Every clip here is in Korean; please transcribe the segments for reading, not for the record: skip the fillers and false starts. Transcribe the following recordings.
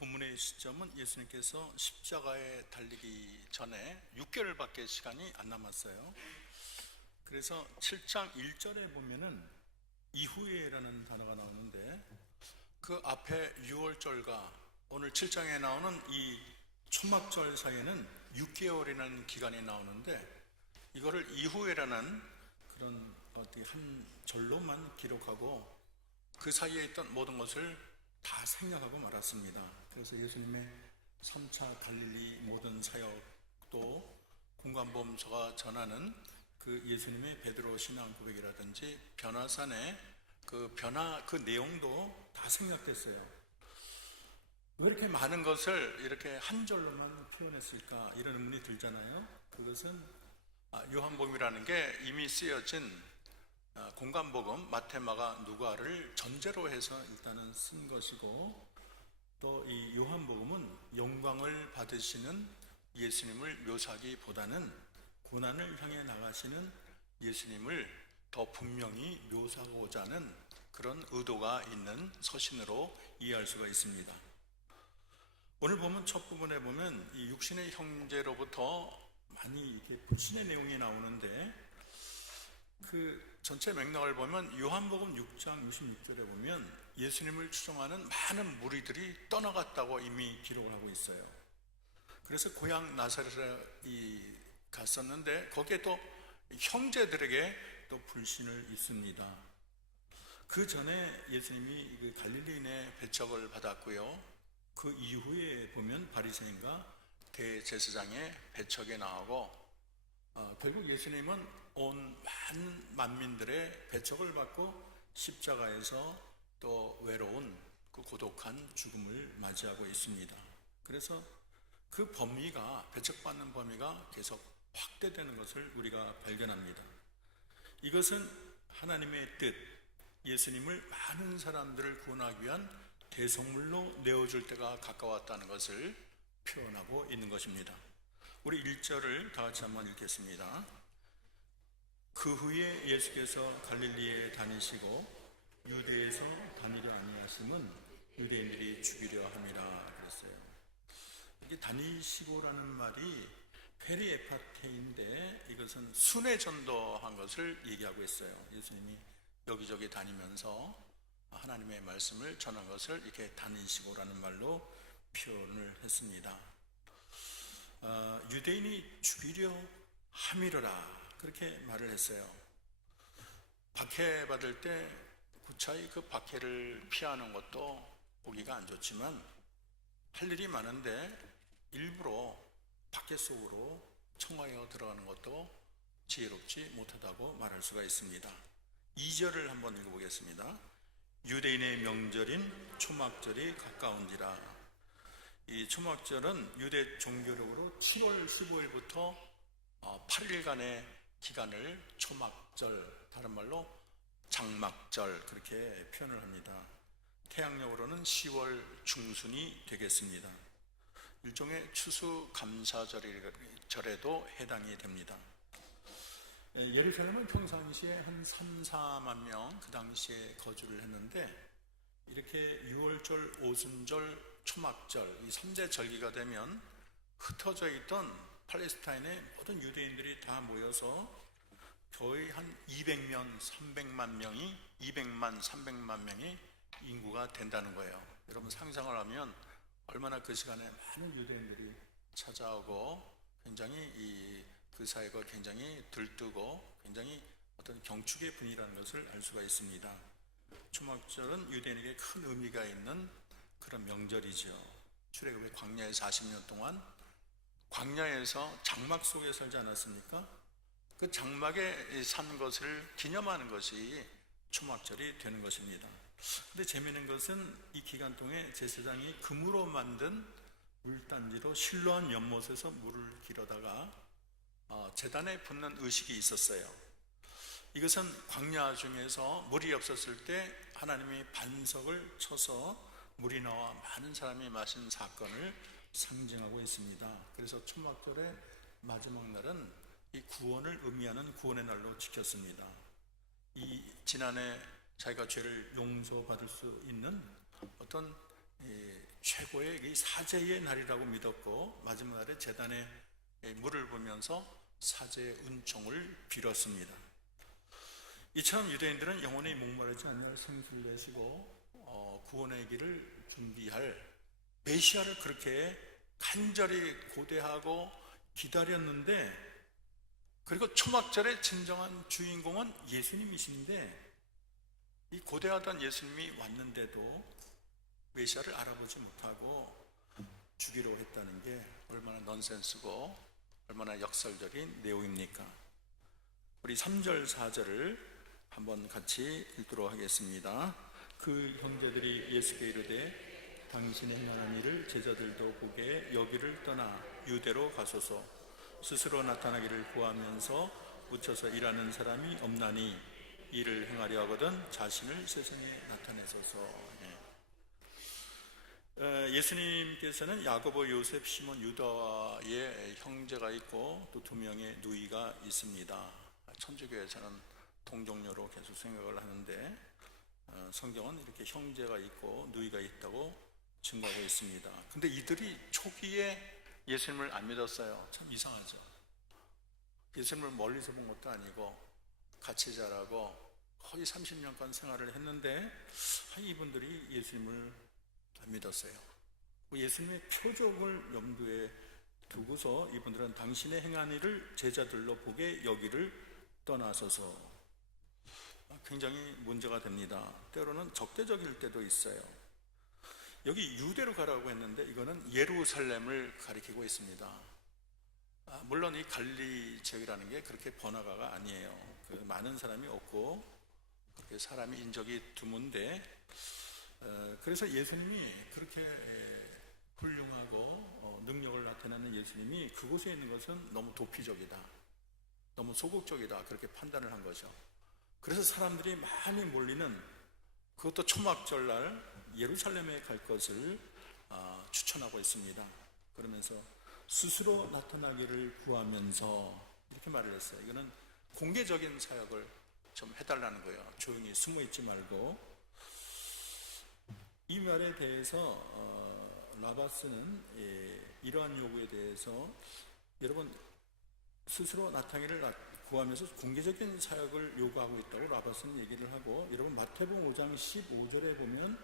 본문의 시점은 예수님께서 십자가에 달리기 전에 6개월밖에 시간이 안 남았어요. 그래서 7장 1절에 보면은 이후에라는 단어가 나오는데, 그 앞에 6월절과 오늘 7장에 나오는 이 초막절 사이에는 6개월이라는 기간이 나오는데, 이거를 이후에라는 그런 어떻게 한 절로만 기록하고 그 사이에 있던 모든 것을 다 생략하고 말았습니다. 그래서 예수님의 3차 갈릴리 모든 사역도 공관보험서가 전하는 그 예수님의 베드로 신앙 고백이라든지 변화산의 그 변화 그 내용도 다 생략됐어요. 왜 이렇게 많은 것을 이렇게 한 절로만 표현했을까, 이런 의문이 들잖아요. 그것은 요한복음이라는 게 이미 쓰여진 공관복음 마태, 마가, 누가를 전제로 해서 일단은 쓴 것이고, 또 이 요한복음은 영광을 받으시는 예수님을 묘사하기보다는 고난을 향해 나가시는 예수님을 더 분명히 묘사하고자 하는 그런 의도가 있는 서신으로 이해할 수가 있습니다. 오늘 보면 첫 부분에 보면 이 육신의 형제로부터 많이 이렇게 불신의 내용이 나오는데, 그 전체 맥락을 보면 요한복음 6장 66절에 보면 예수님을 추종하는 많은 무리들이 떠나갔다고 이미 기록을 하고 있어요. 그래서 고향 나사렛에 갔었는데 거기에 또 형제들에게 또 불신을 입습니다. 그 전에 예수님이 그 갈릴리인의 배척을 받았고요. 그 이후에 보면 바리새인과 대제사장의 배척에 나오고, 결국 예수님은 온 많은 만민들의 배척을 받고 십자가에서 또 외로운 그 고독한 죽음을 맞이하고 있습니다. 그래서 그 범위가, 배척받는 범위가 계속 확대되는 것을 우리가 발견합니다. 이것은 하나님의 뜻, 예수님을 많은 사람들을 구원하기 위한 대속물로 내어줄 때가 가까웠다는 것을 표현하고 있는 것입니다. 우리 1절을 다 같이 한번 읽겠습니다. 그 후에 예수께서 갈릴리에 다니시고 유대에서 다니려 아니하심은 유대인들이 죽이려 함이라 그랬어요. 이게 다니시고라는 말이 페리에파테인데, 이것은 순회 전도한 것을 얘기하고 있어요. 예수님이 여기저기 다니면서 하나님의 말씀을 전한 것을 이렇게 다니시고라는 말로 표현을 했습니다. 유대인이 죽이려 함이로라, 그렇게 말을 했어요. 박해받을 때 구차히 그 박해를 피하는 것도 보기가 안 좋지만, 할 일이 많은데 일부러 박해 속으로 청하여 들어가는 것도 지혜롭지 못하다고 말할 수가 있습니다. 2절을 한번 읽어보겠습니다. 유대인의 명절인 초막절이 가까운지라. 이 초막절은 유대 종교력으로 7월 15일부터 8일간의 기간을 초막절, 다른 말로 장막절, 그렇게 표현을 합니다. 태양력으로는 10월 중순이 되겠습니다. 일종의 추수감사절에도 해당이 됩니다. 예루살렘은 평상시에 한 3, 4만 명 그 당시에 거주를 했는데, 이렇게 6월절, 오순절, 초막절 이 3대 절기가 되면 흩어져 있던 팔레스타인의 모든 유대인들이 다 모여서 거의 한 200만, 300만 명이 인구가 된다는 거예요. 여러분 상상을 하면 얼마나 그 시간에 많은 유대인들이 찾아오고, 굉장히 그 사회가 굉장히 들뜨고 굉장히 어떤 경축의 분위기라는 것을 알 수가 있습니다. 초막절은 유대인에게 큰 의미가 있는 그런 명절이죠. 출애굽의 광야에 40년 동안 광야에서 장막 속에 살지 않았습니까? 그 장막에 산 것을 기념하는 것이 초막절이 되는 것입니다. 근데 재미있는 것은 이 기간 동안 제사장이 금으로 만든 물단지로 실로한 연못에서 물을 길어다가 제단에 붓는 의식이 있었어요. 이것은 광야 중에서 물이 없었을 때 하나님이 반석을 쳐서 물이 나와 많은 사람이 마신 사건을 상징하고 있습니다. 그래서 초막절의 마지막 날은 이 구원을 의미하는 구원의 날로 지켰습니다. 이 지난해 자기가 죄를 용서받을 수 있는 어떤 최고의 이 사죄의 날이라고 믿었고 마지막 날에 제단에 물을 부으면서 사죄의 은총을 빌었습니다. 이처럼 유대인들은 영원히 목마르지 않을 생수를 내시고 구원의 길을 준비할 메시아를 그렇게 간절히 고대하고 기다렸는데, 그리고 초막절의 진정한 주인공은 예수님이신데 이 고대하던 예수님이 왔는데도 메시아를 알아보지 못하고 죽이려 했다는 게 얼마나 넌센스고 얼마나 역설적인 내용입니까? 우리 3절 4절을 한번 같이 읽도록 하겠습니다. 그 형제들이 예수께 이르되 당신의 행하는 일을 제자들도 보게 여기를 떠나 유대로 가소서. 스스로 나타나기를 구하면서 묻혀서 일하는 사람이 없나니 일을 행하려 하거든 자신을 세상에 나타내소서. 예수님께서는 야고보, 요셉, 시몬, 유다의 형제가 있고 또 2명의 누이가 있습니다. 천주교에서는 동정녀로 계속 생각을 하는데 성경은 이렇게 형제가 있고 누이가 있다고 증거하고 있습니다. 근데 이들이 초기에 예수님을 안 믿었어요. 참 이상하죠. 예수님을 멀리서 본 것도 아니고 같이 자라고 거의 30년간 생활을 했는데 이분들이 예수님을 안 믿었어요. 예수님의 표적을 염두에 두고서 이분들은 당신의 행한 일을 제자들로 보게 여기를 떠나서서 굉장히 문제가 됩니다. 때로는 적대적일 때도 있어요. 여기 유대로 가라고 했는데 이거는 예루살렘을 가리키고 있습니다. 물론 이 갈릴리 지역이라는 게 그렇게 번화가가 아니에요. 많은 사람이 없고 그렇게 사람이 인적이 드문데, 그래서 예수님이 그렇게 훌륭하고 능력을 나타내는 예수님이 그곳에 있는 것은 너무 도피적이다, 너무 소극적이다, 그렇게 판단을 한 거죠. 그래서 사람들이 많이 몰리는, 그것도 초막절날 예루살렘에 갈 것을 추천하고 있습니다. 그러면서 스스로 나타나기를 구하면서 이렇게 말을 했어요. 이거는 공개적인 사역을 좀 해달라는 거예요. 조용히 숨어 있지 말고. 이 말에 대해서 라바스는 이러한 요구에 대해서, 여러분 스스로 나타나기를 구하면서 공개적인 사역을 요구하고 있다고 라바스는 얘기를 하고, 여러분 마태복음 5장 15절에 보면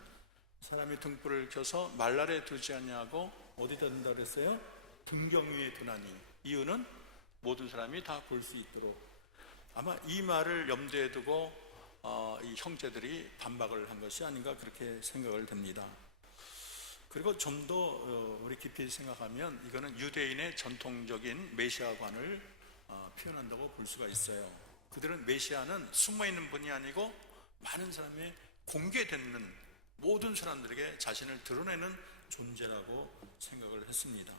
사람이 등불을 켜서 말날에 두지 않냐고 어디다 둔다 그랬어요? 등경 위에 두나니. 이유는 모든 사람이 다 볼 수 있도록. 아마 이 말을 염두에 두고 이 형제들이 반박을 한 것이 아닌가 그렇게 생각을 됩니다. 그리고 좀 더 우리 깊이 생각하면 이거는 유대인의 전통적인 메시아관을 표현한다고 볼 수가 있어요. 그들은 메시아는 숨어있는 분이 아니고 많은 사람의 공개되는, 모든 사람들에게 자신을 드러내는 존재라고 생각을 했습니다.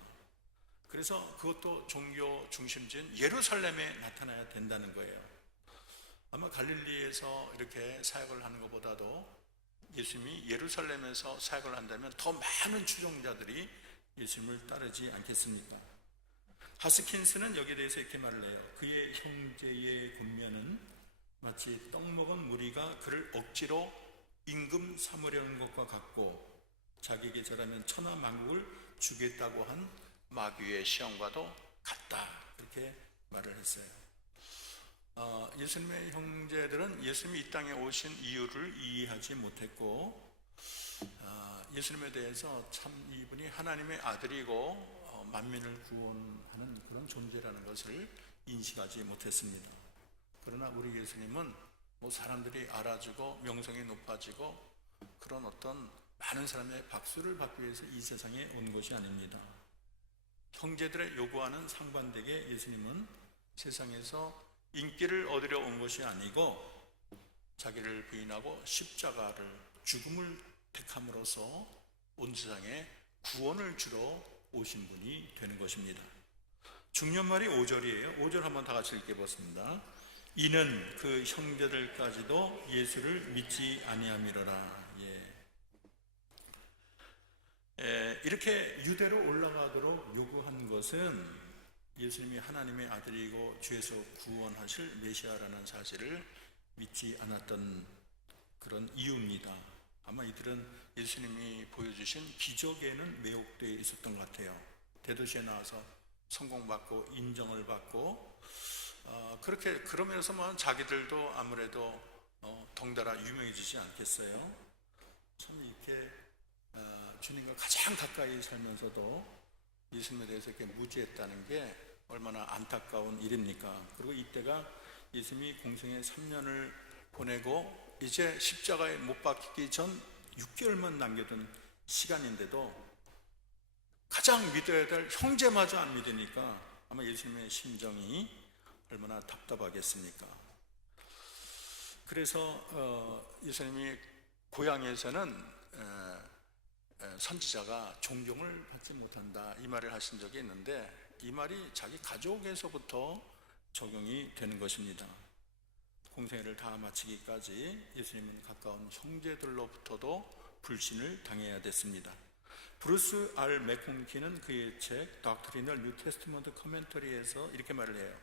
그래서 그것도 종교 중심지인 예루살렘에 나타나야 된다는 거예요. 아마 갈릴리에서 이렇게 사역을 하는 것보다도 예수님이 예루살렘에서 사역을 한다면 더 많은 추종자들이 예수님을 따르지 않겠습니까? 하스킨스는 여기에 대해서 이렇게 말을 해요. 그의 형제의 권면은 마치 떡 먹은 무리가 그를 억지로 임금 삼으려는 것과 같고 자기에게 절하면 천하 만국을 주겠다고 한 마귀의 시험과도 같다, 이렇게 말을 했어요. 예수님의 형제들은 예수님이 이 땅에 오신 이유를 이해하지 못했고, 예수님에 대해서 참 이분이 하나님의 아들이고 만민을 구원하는 그런 존재라는 것을 인식하지 못했습니다. 그러나 우리 예수님은 사람들이 알아주고 명성이 높아지고 그런 어떤 많은 사람의 박수를 받기 위해서 이 세상에 온 것이 아닙니다. 형제들의 요구하는 상반되게 예수님은 세상에서 인기를 얻으려 온 것이 아니고 자기를 부인하고 십자가를, 죽음을 택함으로써 온 세상에 구원을 주러 오신 분이 되는 것입니다. 중요한 말이 5절이에요. 5절 한번 다 같이 읽어보겠습니다. 이는 그 형제들까지도 예수를 믿지 아니함이로라. 이렇게 유대로 올라가도록 요구한 것은 예수님이 하나님의 아들이고 주에서 구원하실 메시아라는 사실을 믿지 않았던 그런 이유입니다. 아마 이들은 예수님이 보여주신 기적에는 매혹되어 있었던 것 같아요. 대도시에 나와서 성공받고 인정을 받고 그렇게 그러면서만 자기들도 아무래도 덩달아 유명해지지 않겠어요? 참 이렇게 주님과 가장 가까이 살면서도 예수님에 대해서 이렇게 무지했다는 게 얼마나 안타까운 일입니까? 그리고 이때가 예수님이 공생애 3년을 보내고 이제 십자가에 못 박히기 전 6개월만 남겨둔 시간인데도 가장 믿어야 될 형제마저 안 믿으니까 아마 예수님의 심정이 얼마나 답답하겠습니까? 그래서 예수님이 고향에서는 선지자가 존경을 받지 못한다 이 말을 하신 적이 있는데 이 말이 자기 가족에서부터 적용이 되는 것입니다. 공생애를 다 마치기까지 예수님은 가까운 형제들로부터도 불신을 당해야 됐습니다. 브루스 R 맥콘키는 그의 책 Doctrinal New Testament Commentary에서 이렇게 말을 해요.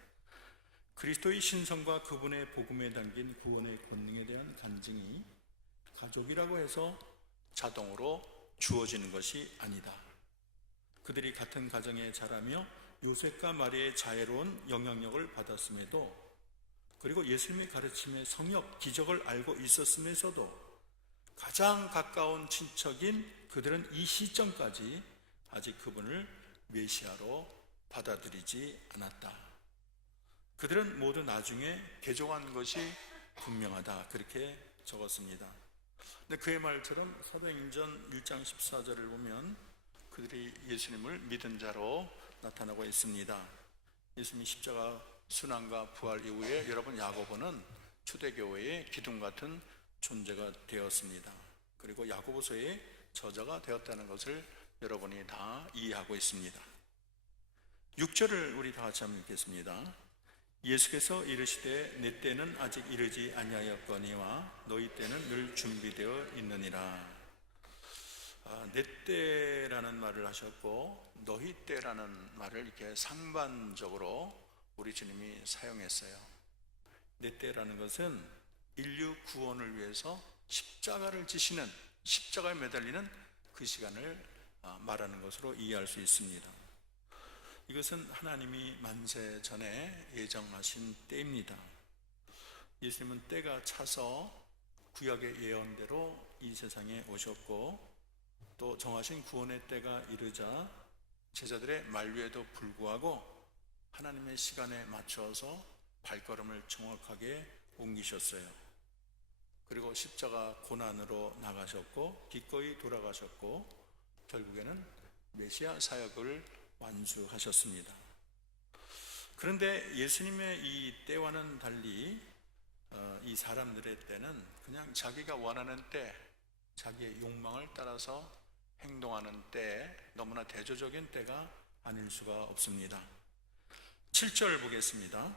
그리스도의 신성과 그분의 복음에 담긴 구원의 권능에 대한 간증이 가족이라고 해서 자동으로 주어지는 것이 아니다. 그들이 같은 가정에 자라며 요셉과 마리아의 자애로운 영향력을 받았음에도 그리고 예수님의 가르침의 성역, 기적을 알고 있었으면서도 가장 가까운 친척인 그들은 이 시점까지 아직 그분을 메시아로 받아들이지 않았다. 그들은 모두 나중에 개종한 것이 분명하다. 그렇게 적었습니다. 근데 그의 말처럼 사도행전 1장 14절을 보면 그들이 예수님을 믿은 자로 나타나고 있습니다. 예수님이 십자가 순환과 부활 이후에 여러분 야고보는 초대교회의 기둥 같은 존재가 되었습니다. 그리고 야고보서의 저자가 되었다는 것을 여러분이 다 이해하고 있습니다. 6절을 우리 다 같이 한번 읽겠습니다. 예수께서 이르시되 내 때는 아직 이르지 아니하였거니와 너희 때는 늘 준비되어 있느니라. 내 때라는 말을 하셨고 너희 때라는 말을 이렇게 상반적으로 우리 주님이 사용했어요. 내 때라는 것은 인류 구원을 위해서 십자가를 지시는, 십자가에 매달리는 그 시간을 말하는 것으로 이해할 수 있습니다. 이것은 하나님이 만세 전에 예정하신 때입니다. 예수님은 때가 차서 구약의 예언대로 이 세상에 오셨고 또 정하신 구원의 때가 이르자 제자들의 만류에도 불구하고 하나님의 시간에 맞춰서 발걸음을 정확하게 옮기셨어요. 그리고 십자가 고난으로 나가셨고 기꺼이 돌아가셨고 결국에는 메시아 사역을 완수하셨습니다. 그런데 예수님의 이 때와는 달리 이 사람들의 때는 그냥 자기가 원하는 때, 자기의 욕망을 따라서 행동하는 때, 너무나 대조적인 때가 아닐 수가 없습니다. 7절 보겠습니다.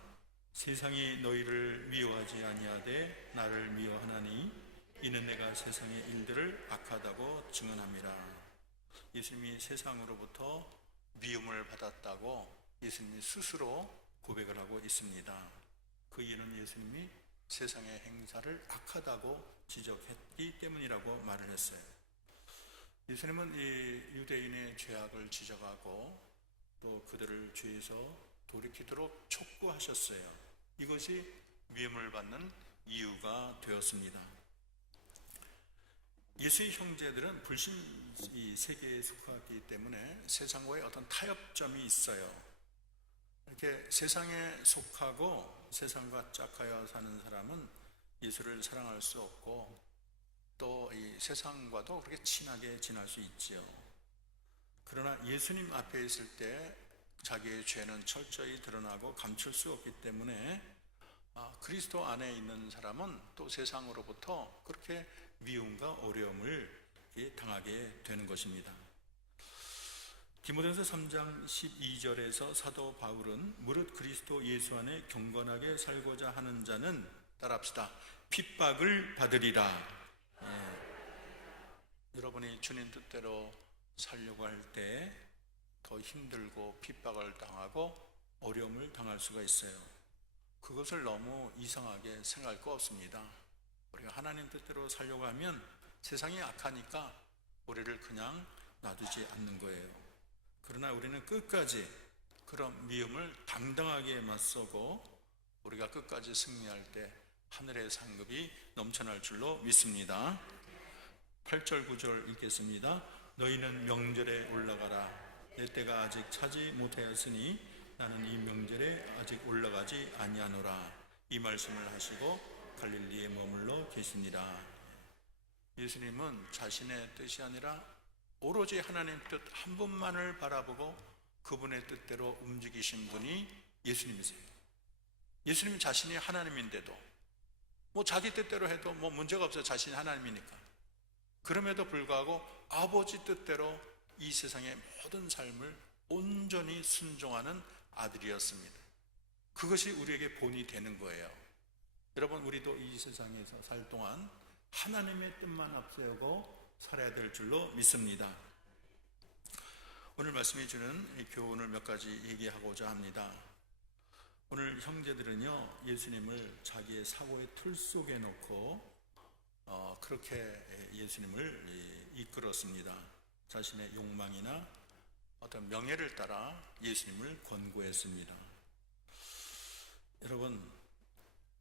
세상이 너희를 미워하지 아니하되 나를 미워하나니 이는 내가 세상의 일들을 악하다고 증언함이라. 예수님이 세상으로부터 미움을 받았다고 예수님이 스스로 고백을 하고 있습니다. 그 이유는 예수님이 세상의 행사를 악하다고 지적했기 때문이라고 말을 했어요. 예수님은 이 유대인의 죄악을 지적하고 또 그들을 죄에서 돌이키도록 촉구하셨어요. 이것이 미움을 받는 이유가 되었습니다. 예수의 형제들은 불신 이 세계에 속하기 때문에 세상과의 어떤 타협점이 있어요. 이렇게 세상에 속하고 세상과 짝하여 사는 사람은 예수를 사랑할 수 없고 또 이 세상과도 그렇게 친하게 지낼 수 있지요. 그러나 예수님 앞에 있을 때 자기의 죄는 철저히 드러나고 감출 수 없기 때문에 그리스도 안에 있는 사람은 또 세상으로부터 그렇게 미움과 어려움을 당하게 되는 것입니다. 디모데전서 3장 12절에서 사도 바울은 무릇 그리스도 예수 안에 경건하게 살고자 하는 자는 따라합시다. 핍박을 받으리라. 여러분이 주님 뜻대로 살려고 할 때 더 힘들고 핍박을 당하고 어려움을 당할 수가 있어요. 그것을 너무 이상하게 생각할 거 없습니다. 우리가 하나님 뜻대로 살려고 하면 세상이 악하니까 우리를 그냥 놔두지 않는 거예요. 그러나 우리는 끝까지 그런 미움을 당당하게 맞서고 우리가 끝까지 승리할 때 하늘의 상급이 넘쳐날 줄로 믿습니다. 8절 9절 읽겠습니다. 너희는 명절에 올라가라. 내 때가 아직 차지 못하였으니 나는 이 명절에 아직 올라가지 아니하노라. 이 말씀을 하시고 갈릴리에 머물러 계시니라. 예수님은 자신의 뜻이 아니라 오로지 하나님 뜻 한 분만을 바라보고 그분의 뜻대로 움직이신 분이 예수님이세요. 예수님 자신이 하나님인데도 자기 뜻대로 해도 문제가 없어요. 자신이 하나님이니까. 그럼에도 불구하고 아버지 뜻대로 이 세상의 모든 삶을 온전히 순종하는 아들이었습니다. 그것이 우리에게 본이 되는 거예요. 여러분, 우리도 이 세상에서 살 동안 하나님의 뜻만 앞세우고 살아야 될 줄로 믿습니다. 오늘 말씀해 주는 이 교훈을 몇 가지 얘기하고자 합니다. 오늘 형제들은요, 예수님을 자기의 사고의 틀 속에 놓고 그렇게 예수님을 이끌었습니다. 자신의 욕망이나 어떤 명예를 따라 예수님을 권고했습니다. 여러분,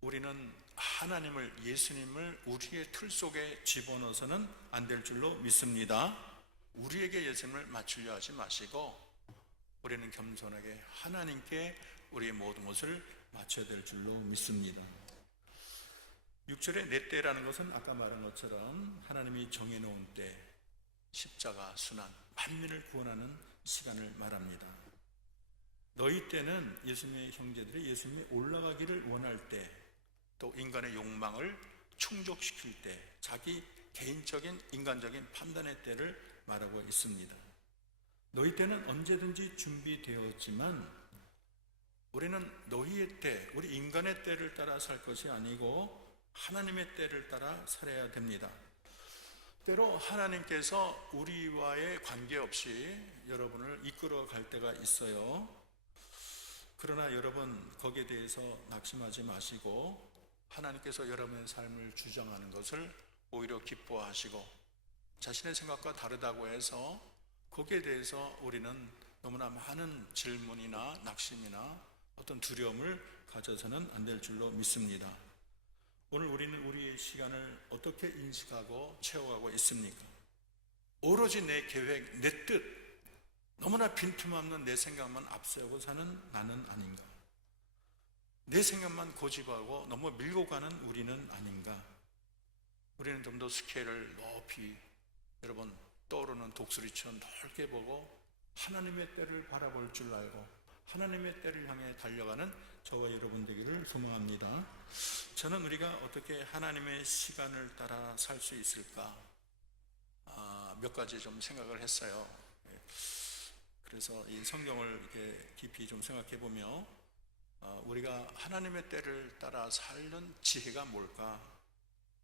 우리는 하나님을, 예수님을 우리의 틀 속에 집어넣어서는 안 될 줄로 믿습니다. 우리에게 예수님을 맞추려 하지 마시고 우리는 겸손하게 하나님께 우리의 모든 것을 맞춰야 될 줄로 믿습니다. 6절의 내 때라는 것은 아까 말한 것처럼 하나님이 정해놓은 때, 십자가 순환, 만민을 구원하는 시간을 말합니다. 너희 때는 예수님의 형제들이 예수님이 올라가기를 원할 때, 또 인간의 욕망을 충족시킬 때, 자기 개인적인 인간적인 판단의 때를 말하고 있습니다. 너희 때는 언제든지 준비되었지만 우리는 너희의 때, 우리 인간의 때를 따라 살 것이 아니고 하나님의 때를 따라 살아야 됩니다. 때로 하나님께서 우리와의 관계없이 여러분을 이끌어 갈 때가 있어요. 그러나 여러분, 거기에 대해서 낙심하지 마시고 하나님께서 여러분의 삶을 주장하는 것을 오히려 기뻐하시고, 자신의 생각과 다르다고 해서 거기에 대해서 우리는 너무나 많은 질문이나 낙심이나 어떤 두려움을 가져서는 안 될 줄로 믿습니다. 오늘 우리는 우리의 시간을 어떻게 인식하고 채워가고 있습니까? 오로지 내 계획, 내 뜻, 너무나 빈틈없는 내 생각만 앞세우고 사는 나는 아닌가? 내 생각만 고집하고 너무 밀고 가는 우리는 아닌가? 우리는 좀 더 스케일을 높이, 여러분, 떠오르는 독수리처럼 넓게 보고 하나님의 때를 바라볼 줄 알고 하나님의 때를 향해 달려가는 저와 여러분 되기를 소망합니다. 저는 우리가 어떻게 하나님의 시간을 따라 살 수 있을까? 몇 가지 좀 생각을 했어요. 그래서 이 성경을 이렇게 깊이 좀 생각해 보며 우리가 하나님의 때를 따라 살는 지혜가 뭘까?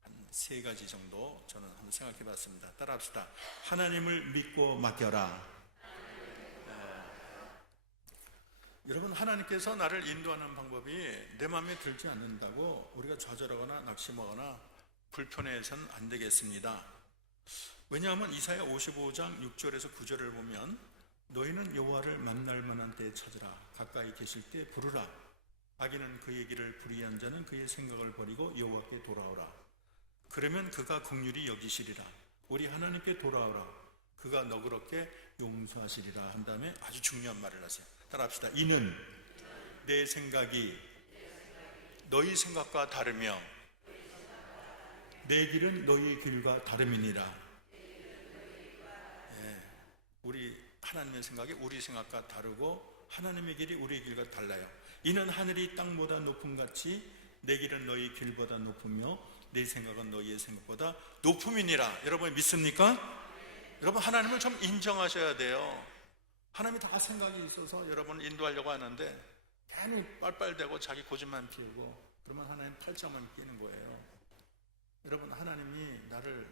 한 3가지 정도 저는 한번 생각해 봤습니다. 따라합시다. 하나님을 믿고 맡겨라. 여러분, 하나님께서 나를 인도하는 방법이 내 마음에 들지 않는다고 우리가 좌절하거나 낙심하거나 불편해서는 안 되겠습니다. 왜냐하면 이사야 55장 6절에서 9절을 보면 너희는 여호와를 만날 만한 때에 찾으라. 가까이 계실 때 부르라. 악인은 그의 길을 불의한 자는 그의 생각을 버리고 여호와께 돌아오라. 그러면 그가 긍휼히 여기시리라. 우리 하나님께 돌아오라. 그가 너그럽게 용서하시리라. 한 다음에 아주 중요한 말을 하세요. 따라합시다. 이는 내 생각이 너희 생각과 다르며 내 길은 너희 길과 다름이니라. 우리 하나님의 생각이 우리 생각과 다르고 하나님의 길이 우리 길과 달라요. 이는 하늘이 땅보다 높음 같이 내 길은 너희 길보다 높으며 내 생각은 너희의 생각보다 높음이니라. 여러분 믿습니까? 여러분, 하나님을 좀 인정하셔야 돼요. 하나님이 다 생각이 있어서 여러분을 인도하려고 하는데 괜히 빨빨대고 자기 고집만 피우고 그러면 하나님 팔짱만 끼는 거예요. 여러분, 하나님이 나를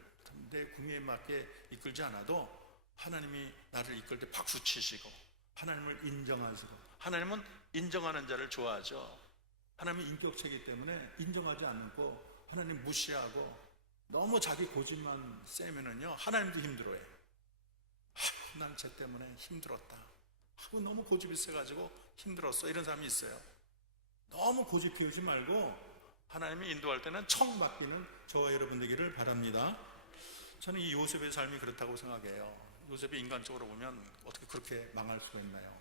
내 구미에 맞게 이끌지 않아도 하나님이 나를 이끌 때 박수 치시고 하나님을 인정하시고, 하나님은 인정하는 자를 좋아하죠. 하나님이 인격체이기 때문에 인정하지 않고 하나님 무시하고 너무 자기 고집만 세면은요, 하나님도 힘들어해요. 난 쟤 때문에 힘들었다 하고 너무 고집이 세가지고 힘들었어, 이런 사람이 있어요. 너무 고집 피우지 말고 하나님이 인도할 때는 청 맡기는 저와 여러분 되기를 바랍니다. 저는 이 요셉의 삶이 그렇다고 생각해요. 요셉이 인간적으로 보면 어떻게 그렇게 망할 수가 있나요?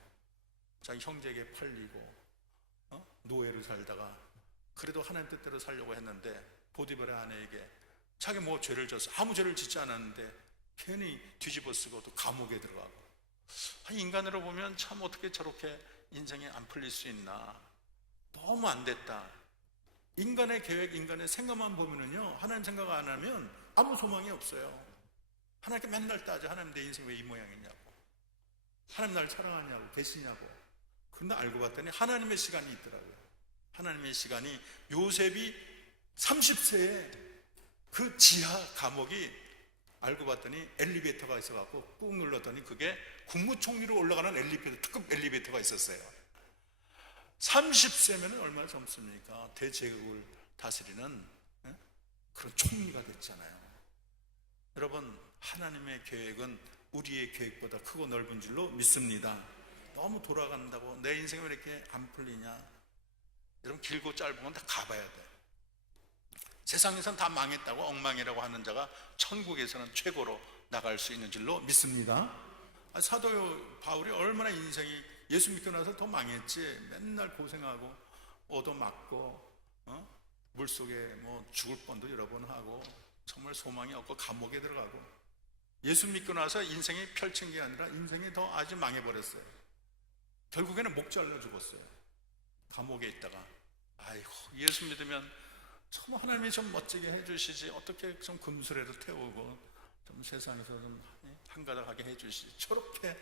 자기 형제에게 팔리고 노예로 살다가 그래도 하나님 뜻대로 살려고 했는데 보디발의 아내에게 자기 뭐 죄를 졌어, 아무 죄를 짓지 않았는데 괜히 뒤집어 쓰고 또 감옥에 들어가고. 인간으로 보면 참 어떻게 저렇게 인생이 안 풀릴 수 있나, 너무 안 됐다. 인간의 계획, 인간의 생각만 보면은요, 하나님 생각 안 하면 아무 소망이 없어요. 하나님께 맨날 따져. 하나님 내 인생 왜 이 모양이냐고, 하나님 날 사랑하냐고, 계시냐고. 그런데 알고 봤더니 하나님의 시간이 있더라고요. 하나님의 시간이, 요셉이 30세에 그 지하 감옥이 알고 봤더니 엘리베이터가 있어갖고 꾹 눌렀더니 그게 국무총리로 올라가는 엘리베이터, 특급 엘리베이터가 있었어요. 30세면 얼마나 젊습니까? 대제국을 다스리는 그런 총리가 됐잖아요. 여러분, 하나님의 계획은 우리의 계획보다 크고 넓은 줄로 믿습니다. 너무 돌아간다고 내 인생이 왜 이렇게 안 풀리냐? 여러분, 길고 짧은 건 다 가봐야 돼. 세상에선 다 망했다고 엉망이라고 하는 자가 천국에서는 최고로 나갈 수 있는 줄로 믿습니다. 사도 바울이 얼마나 인생이 예수 믿고 나서 더 망했지. 맨날 고생하고 얻어맞고 물속에 뭐 죽을 뻔도 여러 번 하고 정말 소망이 없고 감옥에 들어가고. 예수 믿고 나서 인생이 펼친 게 아니라 인생이 더 아주 망해버렸어요. 결국에는 목 잘라 죽었어요. 감옥에 있다가. 아이고, 예수 믿으면 참 하나님이 좀 멋지게 해주시지, 어떻게 좀 금술에도 태우고 좀 세상에서 좀 한가닥 하게 해주시지, 저렇게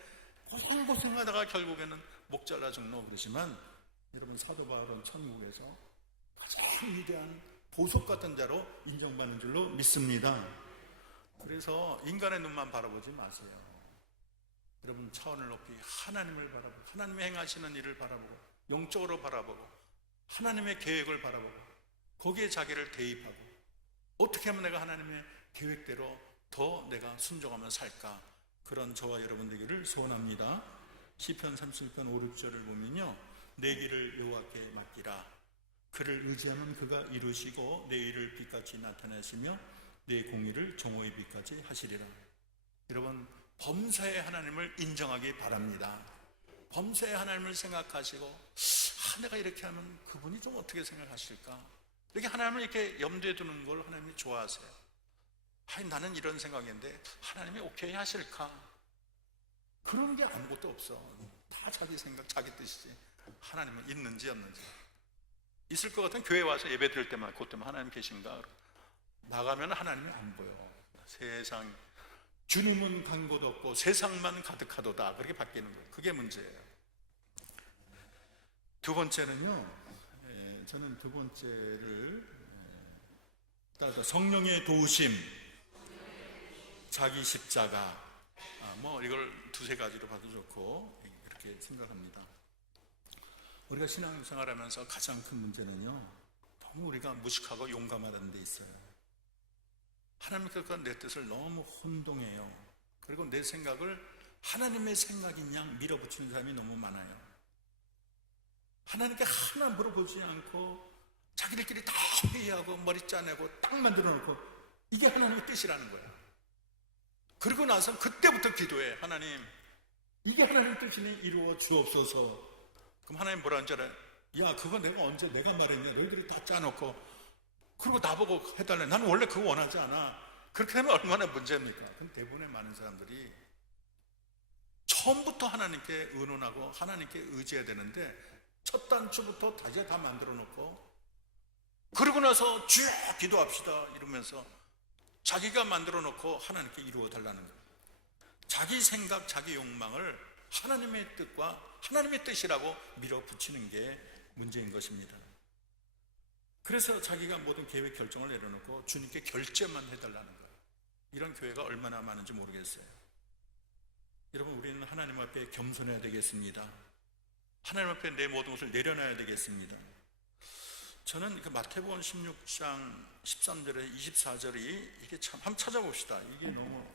고생하다가 결국에는 목 잘라 죽노 그러지만, 여러분, 사도 바울은 천국에서 가장 위대한 보석 같은 자로 인정받는 줄로 믿습니다. 그래서 인간의 눈만 바라보지 마세요. 여러분, 차원을 높이 하나님을 바라보고, 하나님이 행하시는 일을 바라보고, 영적으로 바라보고, 하나님의 계획을 바라보고, 거기에 자기를 대입하고, 어떻게 하면 내가 하나님의 계획대로 더 내가 순종하며 살까, 그런 저와 여러분 되기를 소원합니다. 시편 31편 5, 6절을 보면요, 내 길을 여호와께 맡기라. 그를 의지하면 그가 이루시고 내 일을 빛같이 나타내시며 내 공의를 정오의 빛같이 하시리라. 여러분, 범사의 하나님을 인정하기 바랍니다. 범사의 하나님을 생각하시고, 내가 이렇게 하면 그분이 좀 어떻게 생각하실까, 이렇게 하나님을 이렇게 염두에 두는 걸 하나님이 좋아하세요. 나는 이런 생각인데 하나님이 오케이 하실까? 그런 게 아무것도 없어. 다 자기 생각, 자기 뜻이지. 하나님은 있는지 없는지. 있을 것 같으면 교회 와서 예배 드릴 때만 그것 때문에 하나님 계신가? 나가면 하나님이 안 보여. 세상, 주님은 간 곳 없고 세상만 가득하도다, 그렇게 바뀌는 거예요. 그게 문제예요. 두 번째는요, 저는 두 번째를 따라 성령의 도우심, 자기 십자가, 이걸 두세 가지로 봐도 좋고, 이렇게 생각합니다. 우리가 신앙생활하면서 가장 큰 문제는요, 너무 우리가 무식하고 용감하다는 데 있어요. 하나님께서 내 뜻을 너무 혼동해요. 그리고 내 생각을 하나님의 생각인 양 밀어붙이는 사람이 너무 많아요. 하나님께 하나 물어보지 않고 자기들끼리 다 회의하고 머리 짜내고 딱 만들어 놓고, 이게 하나님의 뜻이라는 거야. 그리고 나서 그때부터 기도해. 하나님, 이게 하나님의 뜻이니 이루어 주옵소서. 그럼 하나님 뭐라 하는 줄 알아요? 야, 그거 내가 언제 내가 말했냐? 너희들이 다 짜놓고 그리고 나보고 해달래. 나는 원래 그거 원하지 않아. 그렇게 되면 얼마나 문제입니까? 그럼 대부분의 많은 사람들이 처음부터 하나님께 의논하고 하나님께 의지해야 되는데, 첫 단추부터 다시 다 만들어 놓고, 그러고 나서 주여 기도합시다 이러면서 자기가 만들어 놓고 하나님께 이루어 달라는 거예요. 자기 생각, 자기 욕망을 하나님의 뜻과 하나님의 뜻이라고 밀어붙이는 게 문제인 것입니다. 그래서 자기가 모든 계획 결정을 내려놓고 주님께 결제만 해달라는 거예요. 이런 교회가 얼마나 많은지 모르겠어요. 여러분, 우리는 하나님 앞에 겸손해야 되겠습니다. 하나님 앞에 내 모든 것을 내려놔야 되겠습니다. 저는 그 마태복음 16장 13절에 24절이 이게 참, 한번 찾아봅시다. 이게 너무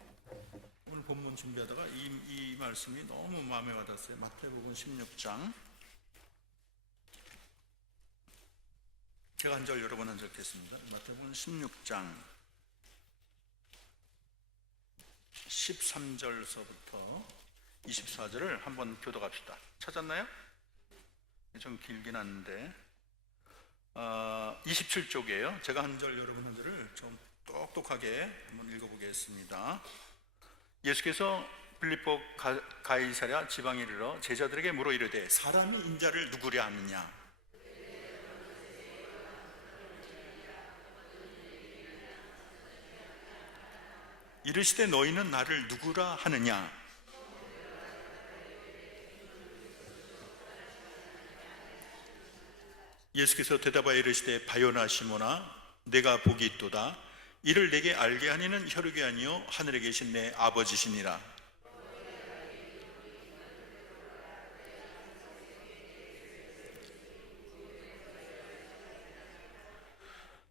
오늘 오늘 본문 준비하다가 이 말씀이 너무 마음에 와닿았어요. 마태복음 16장. 제가 한 절 여러 번 한적했습니다. 마태복음 16장 13절서부터 24절을 한번 교독합시다. 찾았나요? 좀 길긴 한데 27쪽이에요. 제가 한 절 여러분 한 절을 좀 똑똑하게 한번 읽어보겠습니다. 예수께서 빌립보 가이사랴 지방에 이르러 제자들에게 물어 이르되 사람이 인자를 누구랴 하느냐. 이르시되 너희는 나를 누구라 하느냐. 예수께서 대답하여 이르시되 바요나 시몬아 내가 복이 있도다. 이를 내게 알게 하니는 혈육이 아니요 하늘에 계신 내 아버지시니라.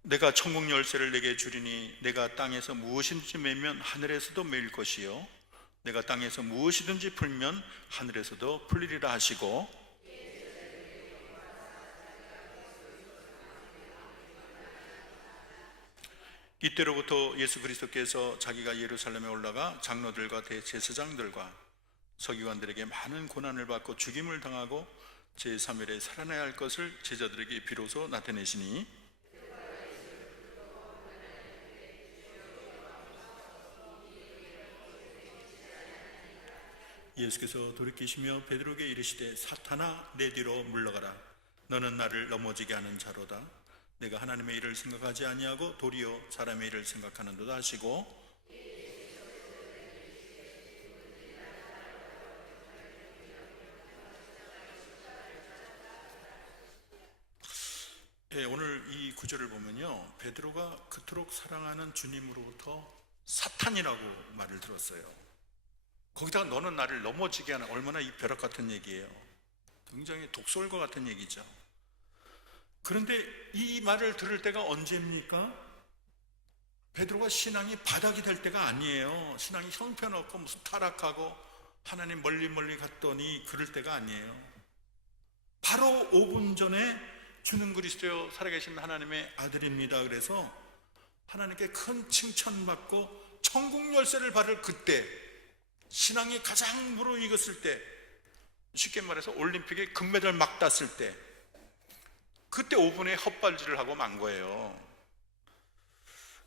내가 천국 열쇠를 내게 주리니 내가 땅에서 무엇이든지 매면 하늘에서도 매일 것이요 내가 땅에서 무엇이든지 풀면 하늘에서도 풀리리라 하시고, 이때로부터 예수 그리스도께서 자기가 예루살렘에 올라가 장로들과 대제사장들과 서기관들에게 많은 고난을 받고 죽임을 당하고 제3일에 살아나야 할 것을 제자들에게 비로소 나타내시니, 예수께서 돌이키시며 베드로에게 이르시되 사탄아 내 뒤로 물러가라. 너는 나를 넘어지게 하는 자로다. 내가 하나님의 일을 생각하지 아니하고 도리어 사람의 일을 생각하는도다 하시고, 오늘 이 구절을 보면요, 베드로가 그토록 사랑하는 주님으로부터 사탄이라고 말을 들었어요. 거기다가 너는 나를 넘어지게 하는, 얼마나 이 벼락 같은 얘기예요. 굉장히 독설과 같은 얘기죠. 그런데 이 말을 들을 때가 언제입니까? 베드로가 신앙이 바닥이 될 때가 아니에요. 신앙이 형편없고 무슨 타락하고 하나님 멀리 갔더니 그럴 때가 아니에요. 바로 5분 전에 주는 그리스도여 살아계신 하나님의 아들입니다. 그래서 하나님께 큰 칭찬받고 천국 열쇠를 받을 그때, 신앙이 가장 무르익었을 때, 쉽게 말해서 올림픽에 금메달 막 땄을 때, 그때 5분에 헛발질을 하고 만 거예요.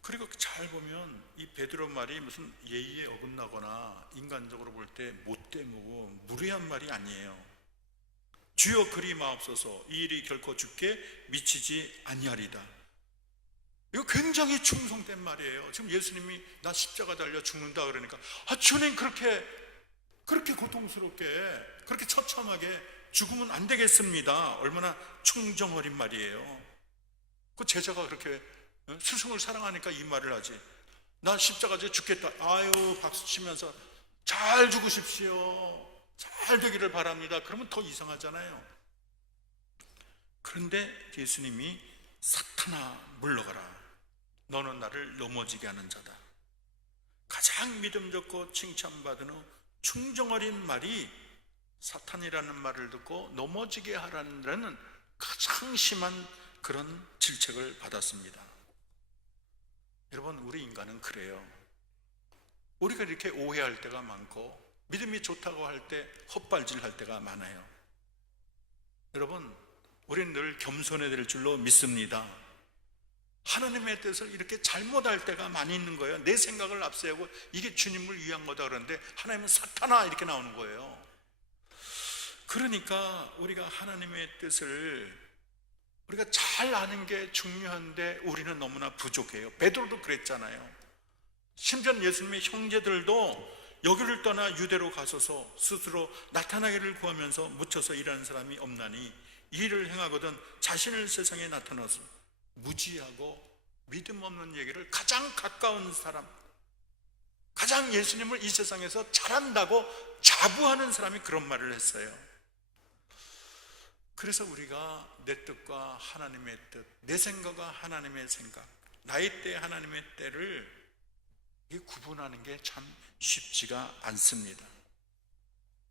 그리고 잘 보면 이 베드로 말이 무슨 예의에 어긋나거나 인간적으로 볼 때 못되고 무례한 말이 아니에요. 주여 그리 마옵소서, 이 일이 결코 주께 미치지 아니하리다. 이거 굉장히 충성된 말이에요. 지금 예수님이 나 십자가 달려 죽는다 그러니까, 주님 그렇게 고통스럽게, 그렇게 처참하게 죽으면 안 되겠습니다. 얼마나 충정 어린 말이에요. 그 제자가 그렇게 스승을 사랑하니까 이 말을 하지. 나 십자가에 죽겠다. 아유 박수 치면서 잘 죽으십시오, 잘 되기를 바랍니다. 그러면 더 이상하잖아요. 그런데 예수님이 사탄아 물러가라. 너는 나를 넘어지게 하는 자다. 가장 믿음 좋고 칭찬받은 후 충정 어린 말이 사탄이라는 말을 듣고 넘어지게 하라는 가장 심한 그런 질책을 받았습니다. 여러분, 우리 인간은 그래요. 우리가 이렇게 오해할 때가 많고 믿음이 좋다고 할 때 헛발질 할 때가 많아요. 여러분, 우리는 늘 겸손해야 될 줄로 믿습니다. 하나님의 뜻을 이렇게 잘못할 때가 많이 있는 거예요. 내 생각을 앞세우고 이게 주님을 위한 거다 그러는데 하나님은 사탄아 이렇게 나오는 거예요. 그러니까 우리가 하나님의 뜻을 우리가 잘 아는 게 중요한데 우리는 너무나 부족해요. 베드로도 그랬잖아요. 심지어 예수님의 형제들도 여기를 떠나 유대로 가소서 스스로 나타나기를 구하면서 묻혀서 일하는 사람이 없나니 이 일을 행하거든 자신을 세상에 나타나서 무지하고 믿음 없는 얘기를 가장 가까운 사람, 가장 예수님을 이 세상에서 잘한다고 자부하는 사람이 그런 말을 했어요. 그래서 우리가 내 뜻과 하나님의 뜻, 내 생각과 하나님의 생각, 나의 때 하나님의 때를 구분하는 게 참 쉽지가 않습니다.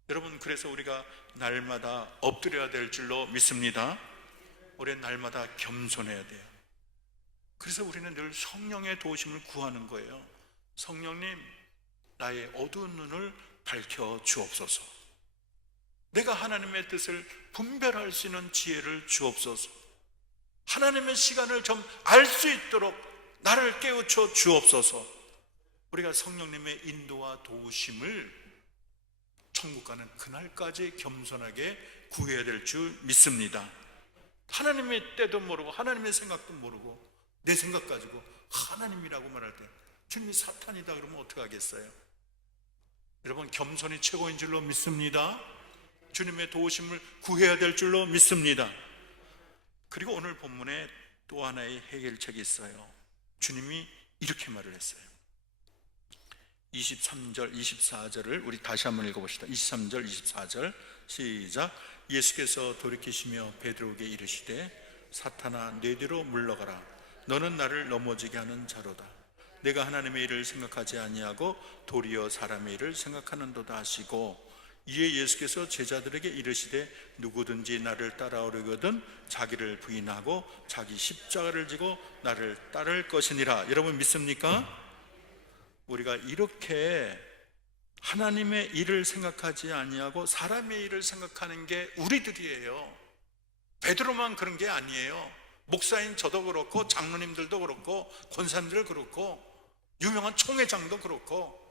여러분, 그래서 우리가 날마다 엎드려야 될 줄로 믿습니다. 우리는 날마다 겸손해야 돼요. 그래서 우리는 늘 성령의 도우심을 구하는 거예요. 성령님, 나의 어두운 눈을 밝혀 주옵소서. 내가 하나님의 뜻을 분별할 수 있는 지혜를 주옵소서. 하나님의 시간을 좀 알 수 있도록 나를 깨우쳐 주옵소서. 우리가 성령님의 인도와 도우심을 천국 가는 그날까지 겸손하게 구해야 될 줄 믿습니다. 하나님의 때도 모르고 하나님의 생각도 모르고 내 생각 가지고 하나님이라고 말할 때 주님이 사탄이다 그러면 어떻게 하겠어요? 여러분, 겸손이 최고인 줄로 믿습니다. 주님의 도우심을 구해야 될 줄로 믿습니다. 그리고 오늘 본문에 또 하나의 해결책이 있어요. 주님이 이렇게 말을 했어요. 23절, 24절을 우리 다시 한번 읽어봅시다. 23절, 24절 시작. 예수께서 돌이키시며 베드로에게 이르시되 사탄아, 내 뒤로 물러가라. 너는 나를 넘어지게 하는 자로다. 내가 하나님의 일을 생각하지 아니하고 도리어 사람의 일을 생각하는도다 하시고, 이에 예수께서 제자들에게 이르시되 누구든지 나를 따라오려거든 자기를 부인하고 자기 십자가를 지고 나를 따를 것이니라. 여러분 믿습니까? 우리가 이렇게 하나님의 일을 생각하지 아니하고 사람의 일을 생각하는 게 우리들이에요. 베드로만 그런 게 아니에요. 목사인 저도 그렇고 장로님들도 그렇고 권사님들 그렇고 유명한 총회장도 그렇고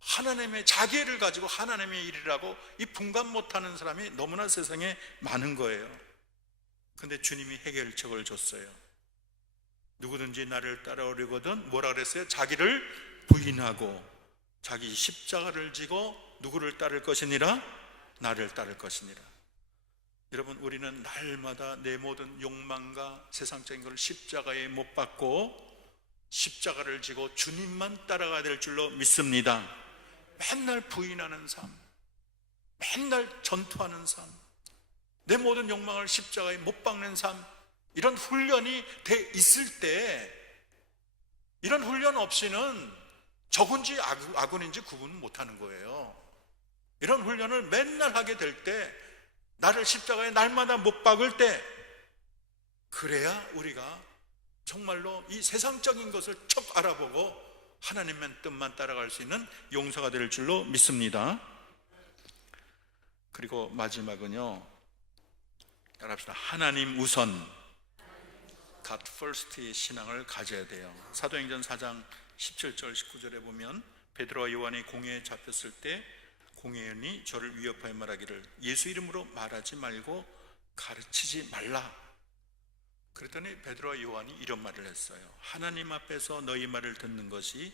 하나님의 자기를 가지고 하나님의 일이라고 이 분간 못하는 사람이 너무나 세상에 많은 거예요. 근데 주님이 해결책을 줬어요. 누구든지 나를 따라오려거든 뭐라 그랬어요? 자기를 부인하고 자기 십자가를 지고 누구를 따를 것이니라? 나를 따를 것이니라. 여러분, 우리는 날마다 내 모든 욕망과 세상적인 걸 십자가에 못 박고 십자가를 지고 주님만 따라가야 될 줄로 믿습니다. 맨날 부인하는 삶, 맨날 전투하는 삶, 내 모든 욕망을 십자가에 못 박는 삶, 이런 훈련이 돼 있을 때, 이런 훈련 없이는 적은지 아군인지 구분 못하는 거예요. 이런 훈련을 맨날 하게 될 때, 나를 십자가에 날마다 못 박을 때, 그래야 우리가 정말로 이 세상적인 것을 척 알아보고 하나님의 뜻만 따라갈 수 있는 용사가 될 줄로 믿습니다. 그리고 마지막은요, 따라합시다. 하나님 우선, God first의 신앙을 가져야 돼요. 사도행전 4장 17절 19절에 보면 베드로와 요한이 공회에 잡혔을 때 공회원이 저를 위협하여 말하기를 예수 이름으로 말하지 말고 가르치지 말라. 그랬더니 베드로와 요한이 이런 말을 했어요. 하나님 앞에서 너희 말을 듣는 것이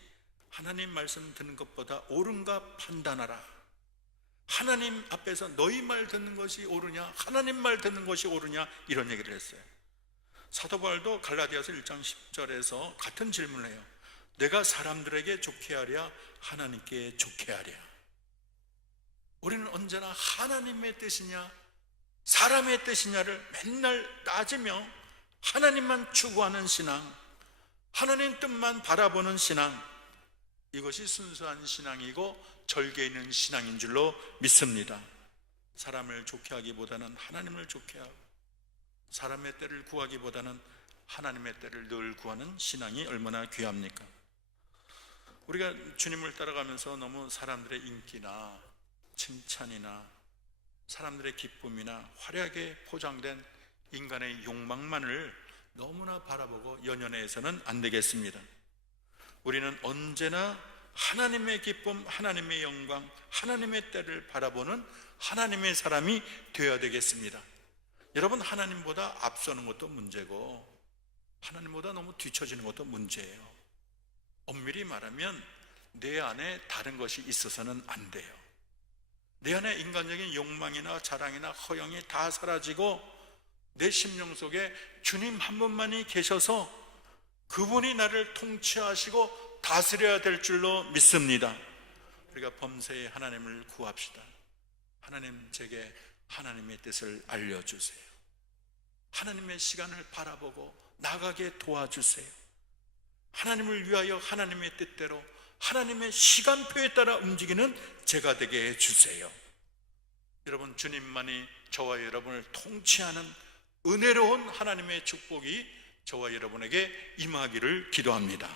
하나님 말씀 듣는 것보다 옳은가 판단하라. 하나님 앞에서 너희 말 듣는 것이 옳으냐, 하나님 말 듣는 것이 옳으냐, 이런 얘기를 했어요. 사도 바울도 갈라디아서 1장 10절에서 같은 질문을 해요. 내가 사람들에게 좋게 하랴, 하나님께 좋게 하랴. 우리는 언제나 하나님의 뜻이냐 사람의 뜻이냐를 맨날 따지며 하나님만 추구하는 신앙, 하나님 뜻만 바라보는 신앙, 이것이 순수한 신앙이고 절개 있는 신앙인 줄로 믿습니다. 사람을 좋게 하기보다는 하나님을 좋게 하고 사람의 때를 구하기보다는 하나님의 때를 늘 구하는 신앙이 얼마나 귀합니까? 우리가 주님을 따라가면서 너무 사람들의 인기나 칭찬이나 사람들의 기쁨이나 화려하게 포장된 인간의 욕망만을 너무나 바라보고 연연해서는 안 되겠습니다. 우리는 언제나 하나님의 기쁨, 하나님의 영광, 하나님의 때를 바라보는 하나님의 사람이 되어야 되겠습니다. 여러분, 하나님보다 앞서는 것도 문제고 하나님보다 너무 뒤처지는 것도 문제예요. 엄밀히 말하면 내 안에 다른 것이 있어서는 안 돼요. 내 안에 인간적인 욕망이나 자랑이나 허영이 다 사라지고 내 심령 속에 주님 한 분만이 계셔서 그분이 나를 통치하시고 다스려야 될 줄로 믿습니다. 우리가 범사에 하나님을 구합시다. 하나님, 제게 하나님의 뜻을 알려주세요. 하나님의 시간을 바라보고 나가게 도와주세요. 하나님을 위하여 하나님의 뜻대로 하나님의 시간표에 따라 움직이는 제가 되게 해주세요. 여러분, 주님만이 저와 여러분을 통치하는 은혜로운 하나님의 축복이 저와 여러분에게 임하기를 기도합니다.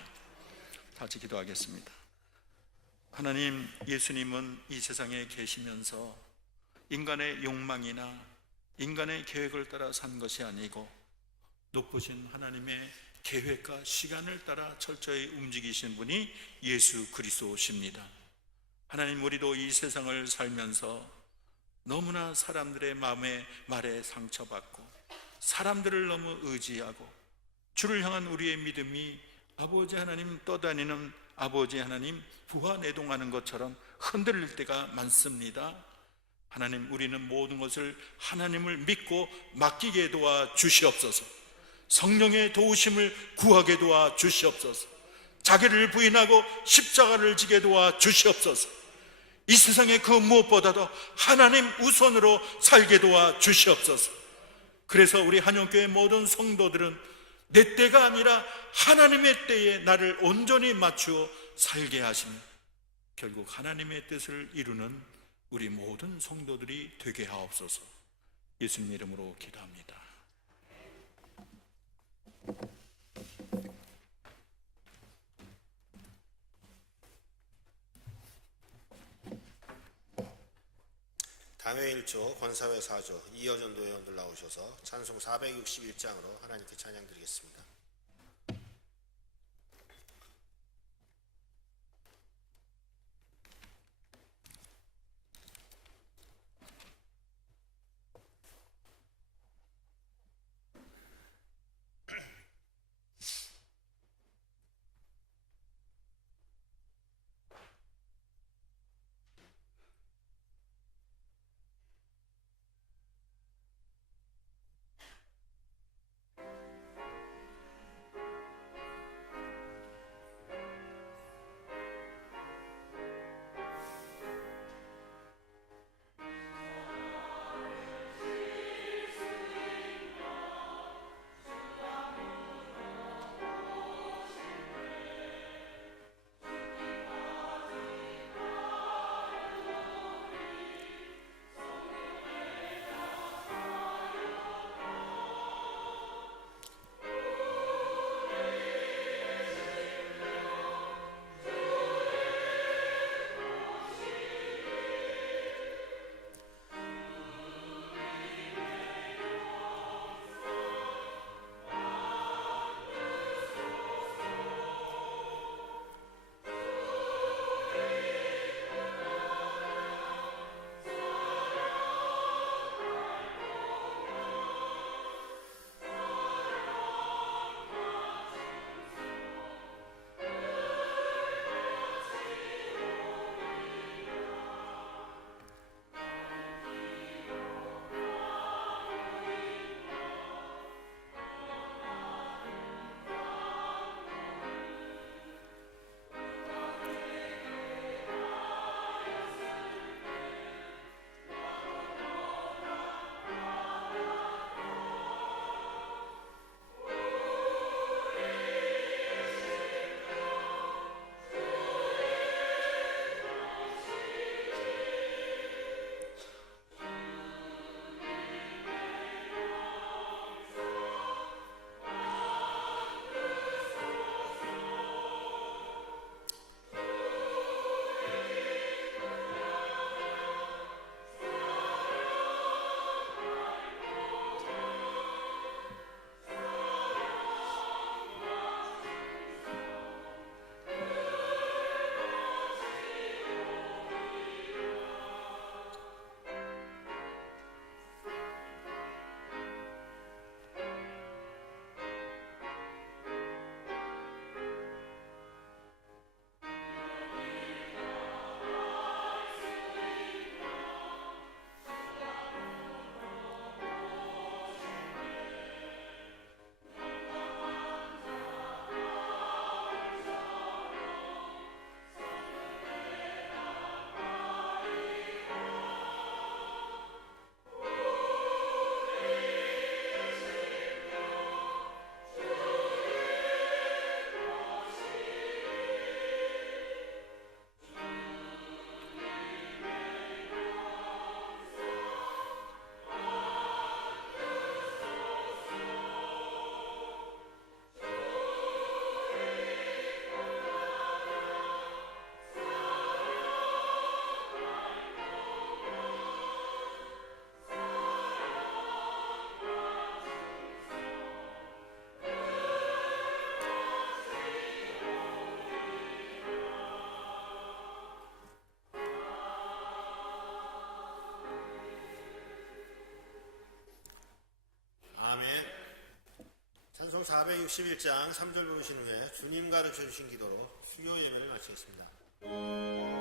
같이 기도하겠습니다. 하나님, 예수님은 이 세상에 계시면서 인간의 욕망이나 인간의 계획을 따라 산 것이 아니고 높으신 하나님의 계획과 시간을 따라 철저히 움직이신 분이 예수 그리스도십니다. 하나님, 우리도 이 세상을 살면서 너무나 사람들의 말에 상처받고 사람들을 너무 의지하고 주를 향한 우리의 믿음이 아버지 하나님 떠다니는 아버지 하나님 부하내동하는 것처럼 흔들릴 때가 많습니다. 하나님, 우리는 모든 것을 하나님을 믿고 맡기게 도와 주시옵소서. 성령의 도우심을 구하게 도와 주시옵소서. 자기를 부인하고 십자가를 지게 도와 주시옵소서. 이 세상에 그 무엇보다도 하나님 우선으로 살게 도와 주시옵소서. 그래서 우리 한영교회 모든 성도들은 내 때가 아니라 하나님의 때에 나를 온전히 맞추어 살게 하시며 결국 하나님의 뜻을 이루는 우리 모든 성도들이 되게 하옵소서. 예수님 이름으로 기도합니다. 당회 1조 권사회 4조 이여전도 회원들 나오셔서 찬송 461장으로 하나님께 찬양 드리겠습니다. 찬송 461장 3절 부르신 후에 주님 가르쳐 주신 기도로 수요 예배를 마치겠습니다.